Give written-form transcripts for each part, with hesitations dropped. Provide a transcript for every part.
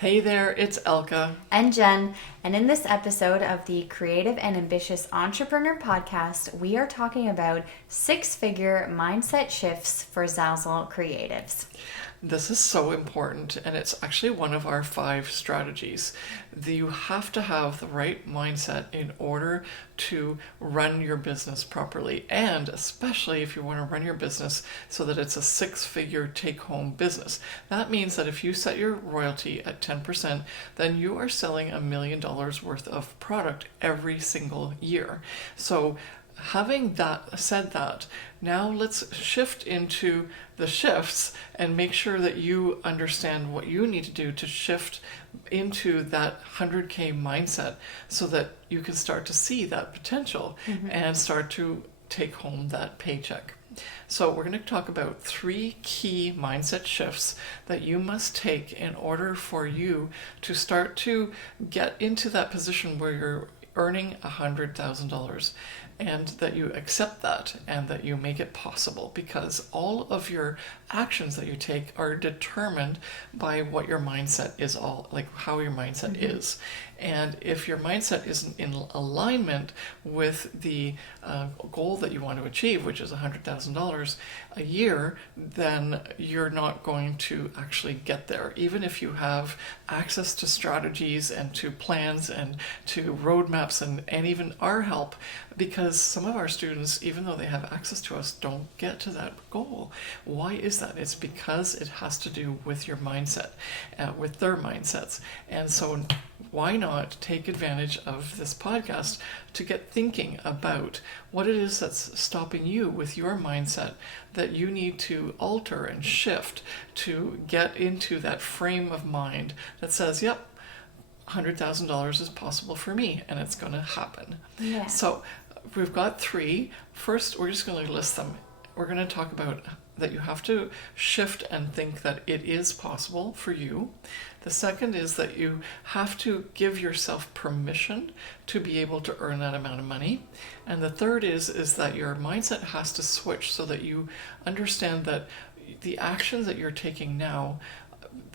Hey there, it's Elke. And Jen, and in this episode of the Creative and Ambitious Entrepreneur Podcast, we are talking about six-figure mindset shifts for Zazzle creatives. This is so important, and it's actually one of our 5 strategies. You have to have the right mindset in order to run your business properly, and especially if you want to run your business so that it's a 6-figure take-home business. That means that if you set your royalty at 10%, then you are selling $1 million worth of product every single year. So having said that, now let's shift into the shifts and make sure that you understand what you need to do to shift into that 100K mindset so that you can start to see that potential and start to take home that paycheck. So we're going to talk about 3 key mindset shifts that you must take in order for you to start to get into that position where you're earning $100,000, and that you accept that and that you make it possible, because all of your actions that you take are determined by what your mindset is, how your mindset is. And if your mindset isn't in alignment with the goal that you want to achieve, which is $100,000 a year, then you're not going to actually get there. Even if you have access to strategies and to plans and to roadmaps and even our help, because some of our students, even though they have access to us, don't get to that goal. Why is that? It's because it has to do with your mindset, with their mindsets. And so why not take advantage of this podcast to get thinking about what it is that's stopping you with your mindset that you need to alter and shift to get into that frame of mind that says, yep, $100,000 is possible for me and it's going to happen. Yeah. So we've got 3. First, we're just going to list them. We're going to talk about that you have to shift and think that it is possible for you. The second is that you have to give yourself permission to be able to earn that amount of money. And the third is that your mindset has to switch so that you understand that the actions that you're taking now,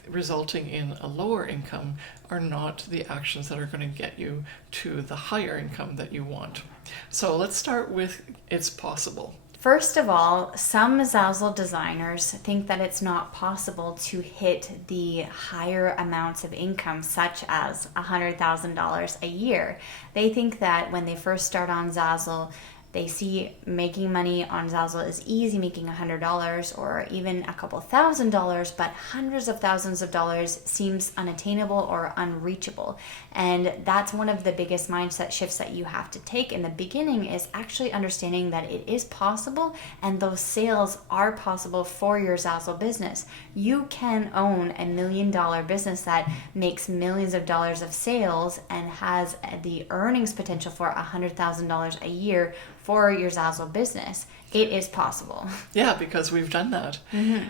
resulting in a lower income, are not the actions that are going to get you to the higher income that you want. So let's start with it's possible. First of all, some Zazzle designers think that it's not possible to hit the higher amounts of income, such as $100,000 a year. They think that when they first start on Zazzle, they see making money on Zazzle is easy, making $100 or even a couple $1,000s, but hundreds of thousands of dollars seems unattainable or unreachable. And that's one of the biggest mindset shifts that you have to take in the beginning, is actually understanding that it is possible and those sales are possible for your Zazzle business. You can own $1 million business that makes millions of dollars of sales and has the earnings potential for $100,000 a year for your Zazzle business. It is possible. Yeah, because we've done that.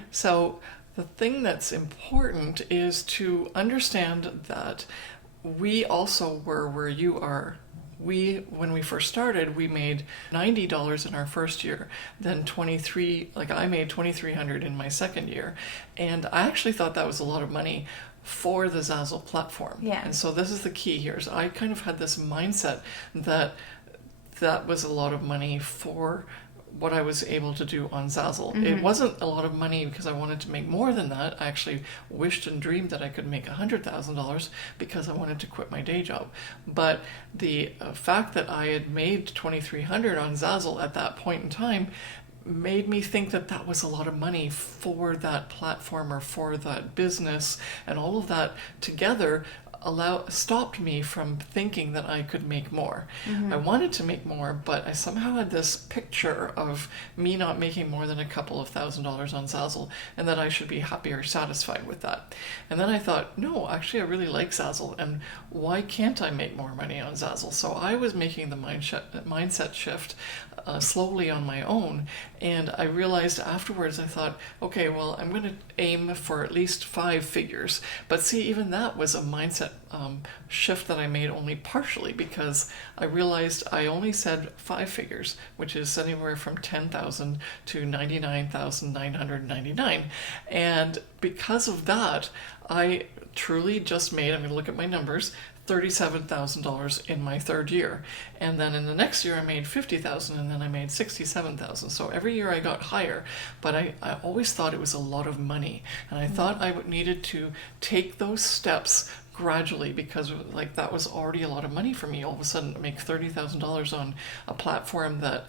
So the thing that's important is to understand that we also were where you are. When we first started, we made $90 in our first year, then I made $2,300 in my second year. And I actually thought that was a lot of money for the Zazzle platform. Yeah. And so this is the key here. So I kind of had this mindset that was a lot of money for what I was able to do on Zazzle. It wasn't a lot of money because I wanted to make more than that. I actually wished and dreamed that I could make $100,000 because I wanted to quit my day job. But the fact that I had made $2,300 on Zazzle at that point in time made me think that that was a lot of money for that platform or for that business, and all of that together stopped me from thinking that I could make more. I wanted to make more, but I somehow had this picture of me not making more than a couple of $1,000s on Zazzle, and that I should be happy or satisfied with that. And then I thought, no, actually I really like Zazzle, and why can't I make more money on Zazzle? So I was making the mindset shift slowly on my own, and I realized afterwards, I thought, okay, well, I'm going to aim for at least 5 figures. But see, even that was a mindset shift that I made only partially, because I realized I only said 5 figures, which is anywhere from $10,000 to $99,999. And because of that, I truly just made, I'm going to look at my numbers, $37,000 in my third year. And then in the next year I made $50,000, and then I made $67,000. So every year I got higher, but I always thought it was a lot of money. And I thought I needed to take those steps gradually, because like that was already a lot of money for me. All of a sudden make $30,000 on a platform that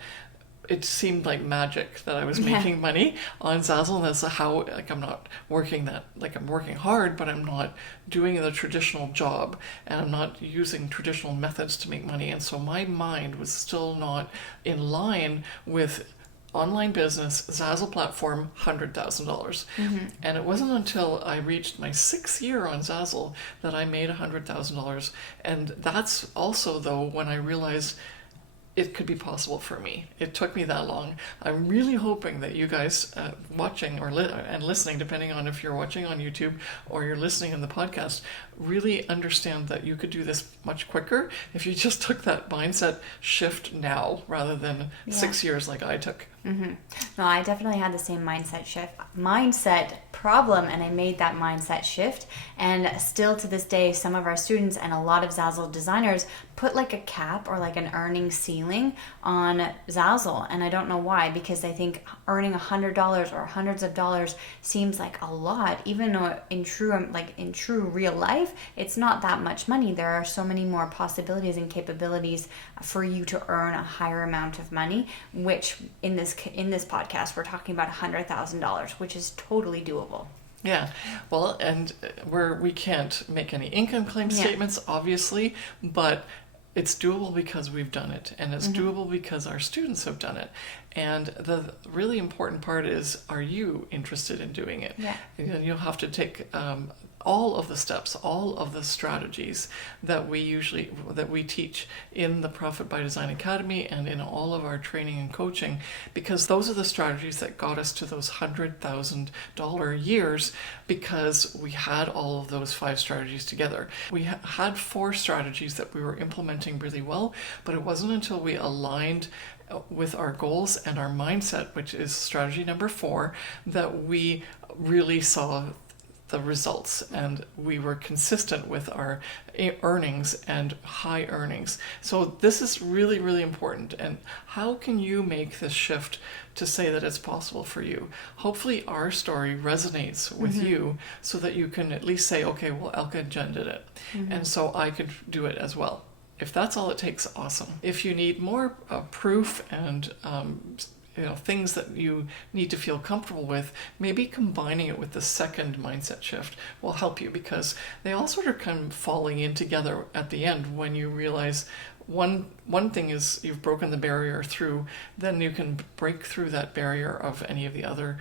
it seemed like magic that I was making money on Zazzle. And that's how, like, I'm not working that, like, I'm working hard, but I'm not doing the traditional job, and I'm not using traditional methods to make money. And so my mind was still not in line with online business, Zazzle platform, $100,000. And it wasn't until I reached my 6th year on Zazzle that I made $100,000. And that's also, though, when I realized it could be possible for me. It took me that long. I'm really hoping that you guys watching or and listening, depending on if you're watching on YouTube or you're listening in the podcast, really understand that you could do this much quicker if you just took that mindset shift now rather than 6 years like I took. No, I definitely had the same mindset problem, and I made that mindset shift. And still to this day, some of our students and a lot of Zazzle designers put like a cap or like an earning ceiling on Zazzle, and I don't know why, because they think earning $100 or hundreds of dollars seems like a lot, even though in true real life, it's not that much money. There are so many more possibilities and capabilities for you to earn a higher amount of money, which in this podcast we're talking about $100,000, which is totally doable. Yeah, well, and we can't make any income claim statements, obviously, but it's doable because we've done it, and it's doable because our students have done it. And the really important part is, are you interested in doing it? Yeah. And you'll have to take all of the steps, all of the strategies that we teach in the Profit by Design Academy and in all of our training and coaching, because those are the strategies that got us to those $100,000 years, because we had all of those 5 strategies together. We had 4 strategies that we were implementing really well, but it wasn't until we aligned with our goals and our mindset, which is strategy number 4, that we really saw the results, and we were consistent with our earnings and high earnings. So this is really, really important. And how can you make this shift to say that it's possible for you? Hopefully our story resonates with you, so that you can at least say, okay, well, Elke and Jen did it, and so I could do it as well. If that's all it takes, awesome. If you need more proof and things that you need to feel comfortable with, maybe combining it with the second mindset shift will help you, because they all sort of come falling in together at the end when you realize one thing is you've broken the barrier through, then you can break through that barrier of any of the other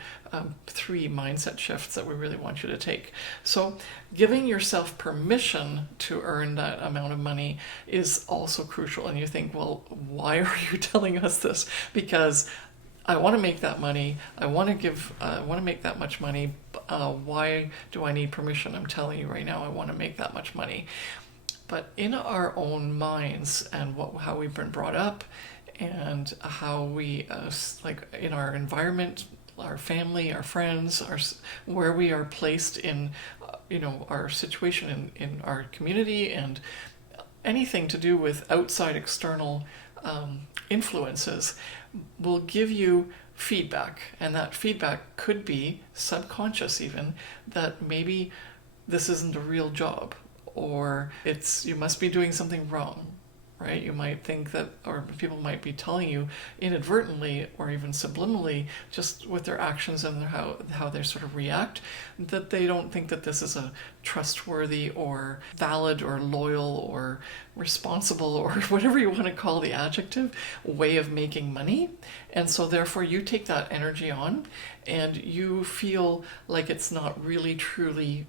3 mindset shifts that we really want you to take. So giving yourself permission to earn that amount of money is also crucial. And you think, well, why are you telling us this? Because I want to make that money. I want to make that much money. Why do I need permission? I'm telling you right now, I want to make that much money. But in our own minds and how we've been brought up, and how we, in our environment, our family, our friends, where we are placed in, our situation in our community, and anything to do with outside external influences will give you feedback. And that feedback could be subconscious even, that maybe this isn't a real job, or you must be doing something wrong, right? You might think that, or people might be telling you inadvertently or even subliminally, just with their actions and how they sort of react, that they don't think that this is a trustworthy or valid or loyal or responsible, or whatever you want to call the adjective, way of making money. And so therefore you take that energy on, and you feel like it's not really truly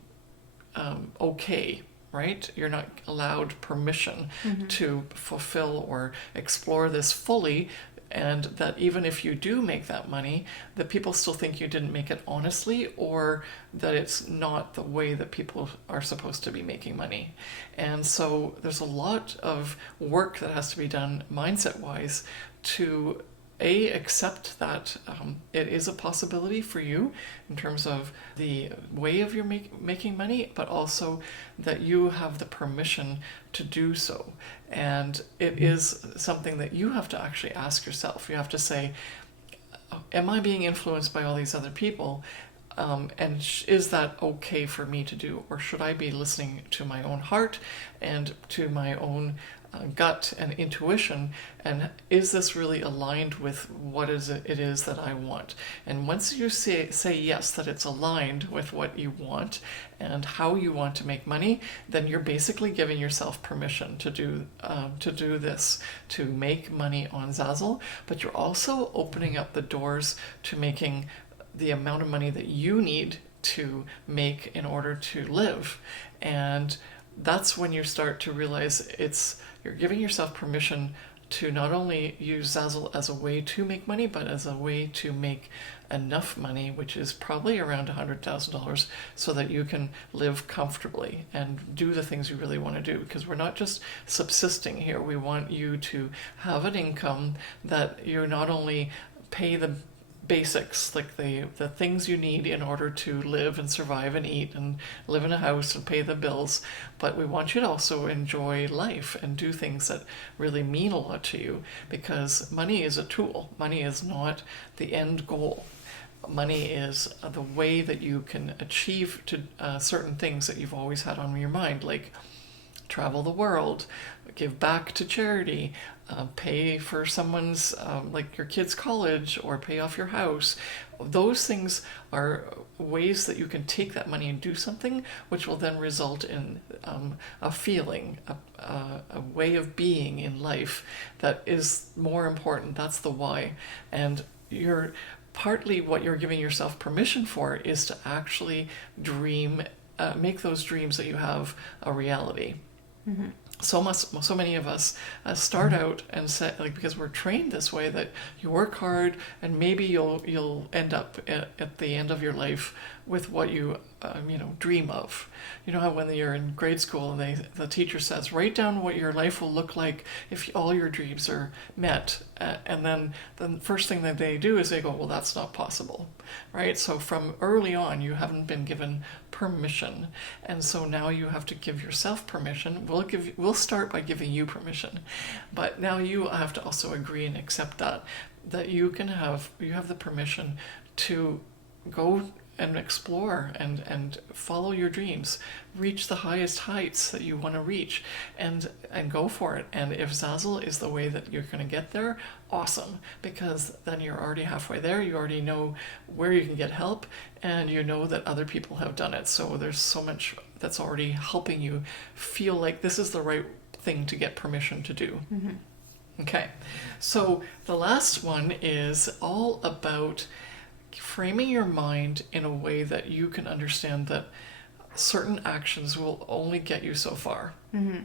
okay, right? You're not allowed permission to fulfill or explore this fully, and that even if you do make that money, that people still think you didn't make it honestly, or that it's not the way that people are supposed to be making money. And so there's a lot of work that has to be done mindset-wise to accept that it is a possibility for you in terms of the way of your making money, but also that you have the permission to do so. And it is something that you have to actually ask yourself. You have to say, am I being influenced by all these other people? And is that okay for me to do? Or should I be listening to my own heart and to my own gut and intuition? And is this really aligned with what it is that I want? And once you say yes, that it's aligned with what you want and how you want to make money, then you're basically giving yourself permission to do this, to make money on Zazzle. But you're also opening up the doors to making the amount of money that you need to make in order to live. And that's when you start to realize you're giving yourself permission to not only use Zazzle as a way to make money, but as a way to make enough money, which is probably around $100,000, so that you can live comfortably and do the things you really want to do. Because we're not just subsisting here. We want you to have an income that you not only pay the basics, like the things you need in order to live and survive and eat and live in a house and pay the bills, but we want you to also enjoy life and do things that really mean a lot to you, because money is a tool. Money is not the end goal. Money is the way that you can achieve certain things that you've always had on your mind, like travel the world, give back to charity, pay for someone's, like your kid's college, or pay off your house. Those things are ways that you can take that money and do something, which will then result in a feeling, a way of being in life that is more important. That's the why. And partly what you're giving yourself permission for is to actually dream, make those dreams that you have a reality. Mm-hmm. So many of us start out and say, like, because we're trained this way, that you work hard and maybe you'll end up at the end of your life with what you dream of. You know how when you're in grade school and the teacher says, write down what your life will look like if all your dreams are met, and then the first thing that they do is they go, well, that's not possible, right? So from early on you haven't been given permission, and so now you have to give yourself permission. We'll start by giving you permission, but now you have to also agree and accept that you have the permission to go and explore and follow your dreams, reach the highest heights that you want to reach, and go for it. And if Zazzle is the way that you're going to get there, awesome, because then you're already halfway there. You already know where you can get help, and you know that other people have done it. So there's so much that's already helping you feel like this is the right thing to get permission to do. Mm-hmm. Okay, so the last one is all about framing your mind in a way that you can understand that certain actions will only get you so far. Mm-hmm.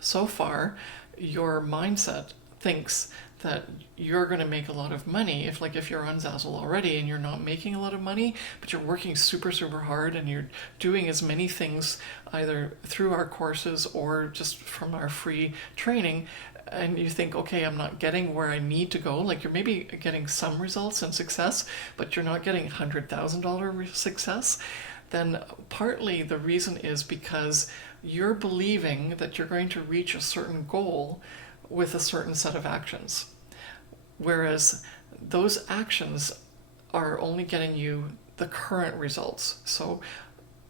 So far, your mindset thinks that you're going to make a lot of money if you're on Zazzle already and you're not making a lot of money, but you're working super, super hard and you're doing as many things either through our courses or just from our free training, and you think, okay, I'm not getting where I need to go. Like, you're maybe getting some results and success, but you're not getting $100,000 success. Then partly the reason is because you're believing that you're going to reach a certain goal with a certain set of actions, whereas those actions are only getting you the current results. So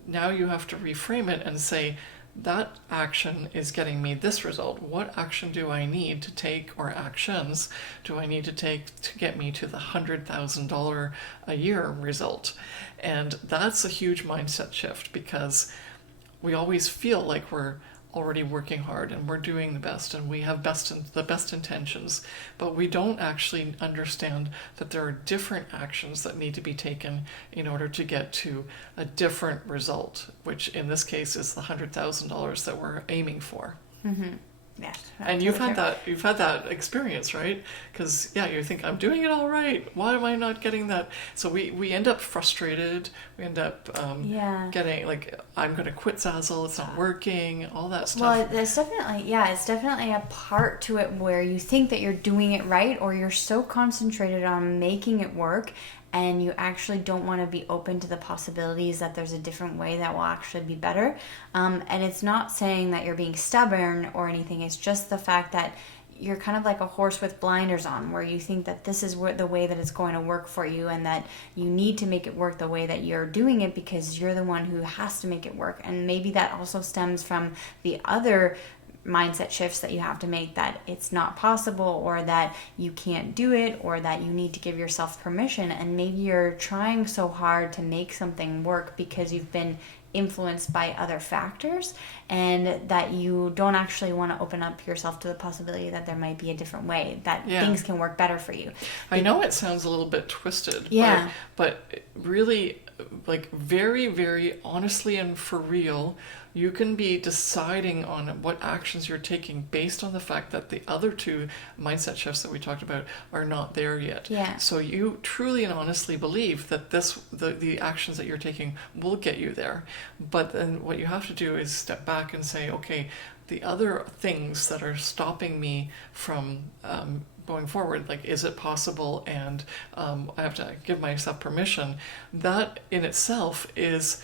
now you have to reframe it and say, that action is getting me this result. What action do I need to take, or actions do I need to take to get me to the $100,000 a year result? And that's a huge mindset shift, because we always feel like we're already working hard and we're doing the best and we have the best intentions, but we don't actually understand that there are different actions that need to be taken in order to get to a different result, which in this case is the $100,000 that we're aiming for. Mm-hmm. Yeah. And you've had that experience, right? Because you think, I'm doing it all right. Why am I not getting that? So we end up frustrated. We end up getting like, I'm going to quit Zazzle. It's not working. All that stuff. Well, it's definitely a part to it where you think that you're doing it right, or you're so concentrated on making it work, and you actually don't want to be open to the possibilities that there's a different way that will actually be better. And it's not saying that you're being stubborn or anything. It's just the fact that you're kind of like a horse with blinders on, where you think that this is the way that it's going to work for you, and that you need to make it work the way that you're doing it because you're the one who has to make it work. And maybe that also stems from the other mindset shifts that you have to make, that it's not possible, or that you can't do it, or that you need to give yourself permission. And maybe you're trying so hard to make something work because you've been influenced by other factors, and that you don't actually want to open up yourself to the possibility that there might be a different way that things can work better for you. I know it sounds a little bit twisted, but really, like, very, very honestly and for real, you can be deciding on what actions you're taking based on the fact that the other two mindset shifts that we talked about are not there yet. Yeah. So you truly and honestly believe that the actions that you're taking will get you there. But then what you have to do is step back and say, okay, the other things that are stopping me from going forward, like, is it possible? And I have to give myself permission. That in itself is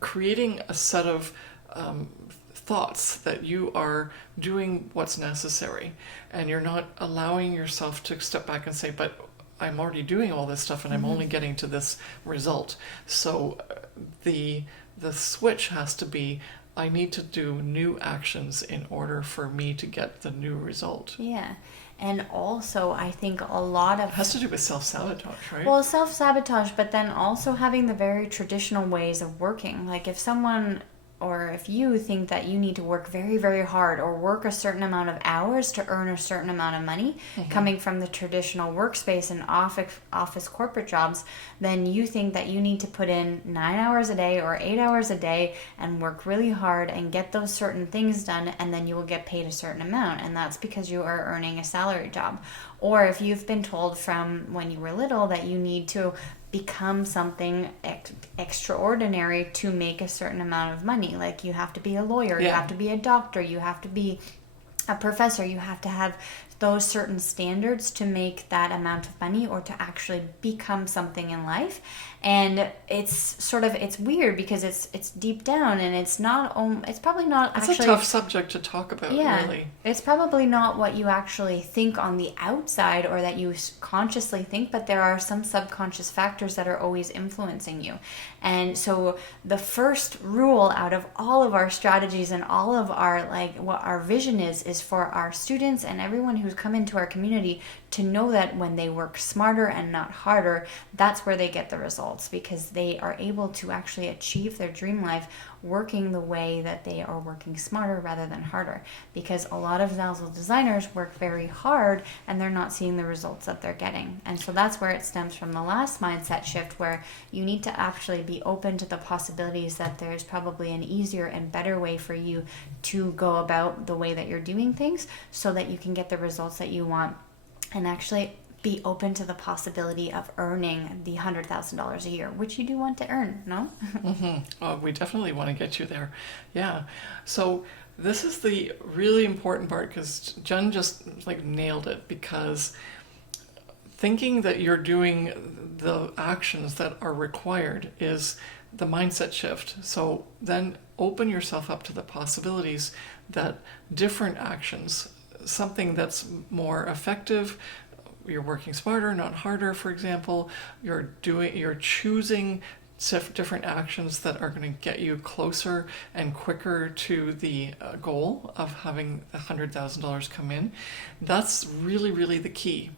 creating a set of thoughts that you are doing what's necessary, and you're not allowing yourself to step back and say, but I'm already doing all this stuff and I'm only getting to this result. So the switch has to be, I need to do new actions in order for me to get the new result. Yeah. And also, I think a lot of... It has to do with self-sabotage, right? Well, self-sabotage, but then also having the very traditional ways of working. Like, if someone, or if you think that you need to work very, very hard, or work a certain amount of hours to earn a certain amount of money, coming from the traditional workspace and office corporate jobs, then you think that you need to put in 9 hours a day or 8 hours a day and work really hard and get those certain things done, and then you will get paid a certain amount. And that's because you are earning a salary job. Or if you've been told from when you were little that you need to become something extraordinary to make a certain amount of money, like you have to be a lawyer, you have to be a doctor, you have to be a professor, you have to have those certain standards to make that amount of money, or to actually become something in life. And it's weird because it's deep down, and it's probably not it's actually... It's a tough subject to talk about, really. It's probably not what you actually think on the outside, or that you consciously think, but there are some subconscious factors that are always influencing you. And so the first rule out of all of our strategies and all of our, like, what our vision is for our students and everyone who's come into our community to know that when they work smarter and not harder, that's where they get the results, because they are able to actually achieve their dream life working the way that they are working smarter rather than harder. Because a lot of Zazzle designers work very hard and they're not seeing the results that they're getting. And so that's where it stems from the last mindset shift, where you need to actually be open to the possibilities that there's probably an easier and better way for you to go about the way that you're doing things, so that you can get the results that you want, and actually be open to the possibility of earning the $100,000 a year, which you do want to earn, no? Oh, we definitely want to get you there. Yeah. So this is the really important part, because Jen just nailed it, because thinking that you're doing the actions that are required is the mindset shift. So then open yourself up to the possibilities that different actions, something that's more effective, you're working smarter, not harder, for example, you're choosing different actions that are going to get you closer and quicker to the goal of having $100,000 come in. That's really, really the key.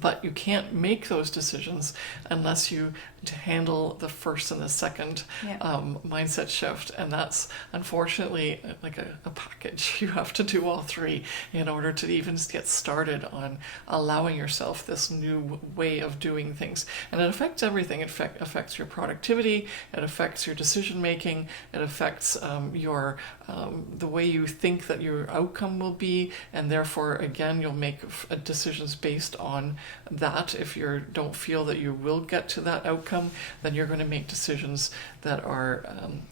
But you can't make those decisions unless you to handle the first and the second Yeah. mindset shift. And that's unfortunately like a package. You have to do all three in order to even get started on allowing yourself this new way of doing things. And it affects everything. It affects your productivity, it affects your decision making, it affects your the way you think that your outcome will be, and therefore again you'll make decisions based on that. If you don't feel that you will get to that outcome, then you're going to make decisions that are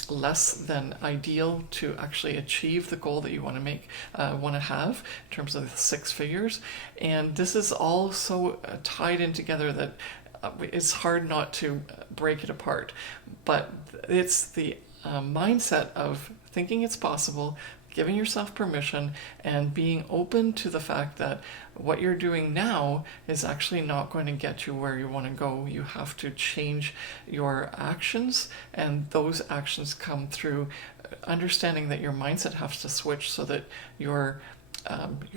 less than ideal to actually achieve the goal that you want to have in terms of the 6 figures. And this is all so tied in together that it's hard not to break it apart. But it's the mindset of thinking it's possible, giving yourself permission, and being open to the fact that what you're doing now is actually not going to get you where you want to go. You have to change your actions, and those actions come through understanding that your mindset has to switch so that you're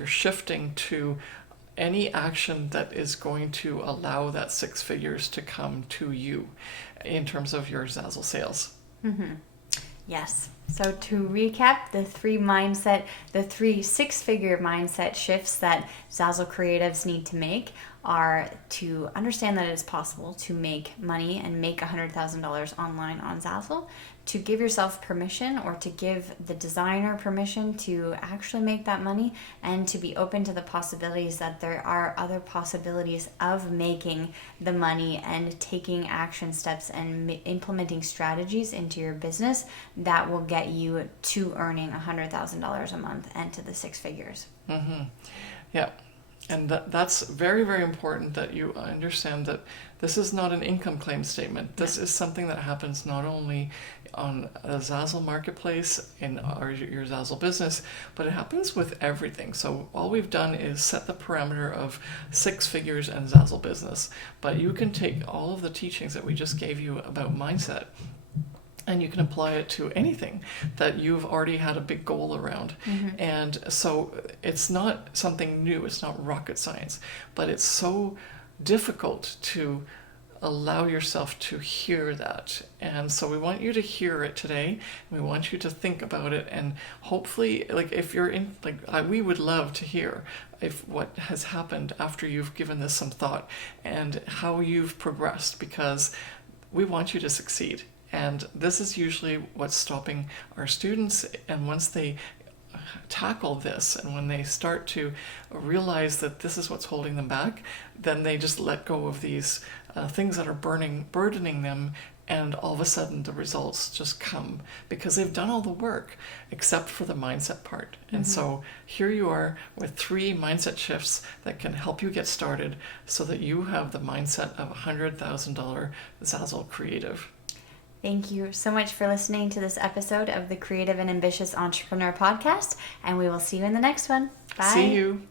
shifting to any action that is going to allow that 6 figures to come to you in terms of your Zazzle sales. Mm-hmm. Yes. So to recap, the 3 6-figure mindset shifts that Zazzle creatives need to make are to understand that it is possible to make money and make $100,000 online on Zazzle, to give yourself permission or to give the designer permission to actually make that money, and to be open to the possibilities that there are other possibilities of making the money and taking action steps and implementing strategies into your business that will get you to earning $100,000 a month and to the 6 figures. Mm-hmm. Yeah. And that's very, very important that you understand that this is not an income claim statement. This is something that happens not only on a Zazzle marketplace in your Zazzle business, but it happens with everything. So all we've done is set the parameter of 6 figures and Zazzle business. But you can take all of the teachings that we just gave you about mindset, and you can apply it to anything that you've already had a big goal around. Mm-hmm. And so it's not something new, it's not rocket science, but it's so difficult to allow yourself to hear that. And so we want you to hear it today. We want you to think about it, and hopefully, like, if you're in, we would love to hear if what has happened after you've given this some thought and how you've progressed, because we want you to succeed. And this is usually what's stopping our students. And once they tackle this, and when they start to realize that this is what's holding them back, then they just let go of these things that are burdening them, and all of a sudden the results just come because they've done all the work except for the mindset part. And so here you are with 3 mindset shifts that can help you get started so that you have the mindset of $100,000 Zazzle creative. Thank you so much for listening to this episode of the Creative and Ambitious Entrepreneur Podcast, and we will see you in the next one. Bye. See you.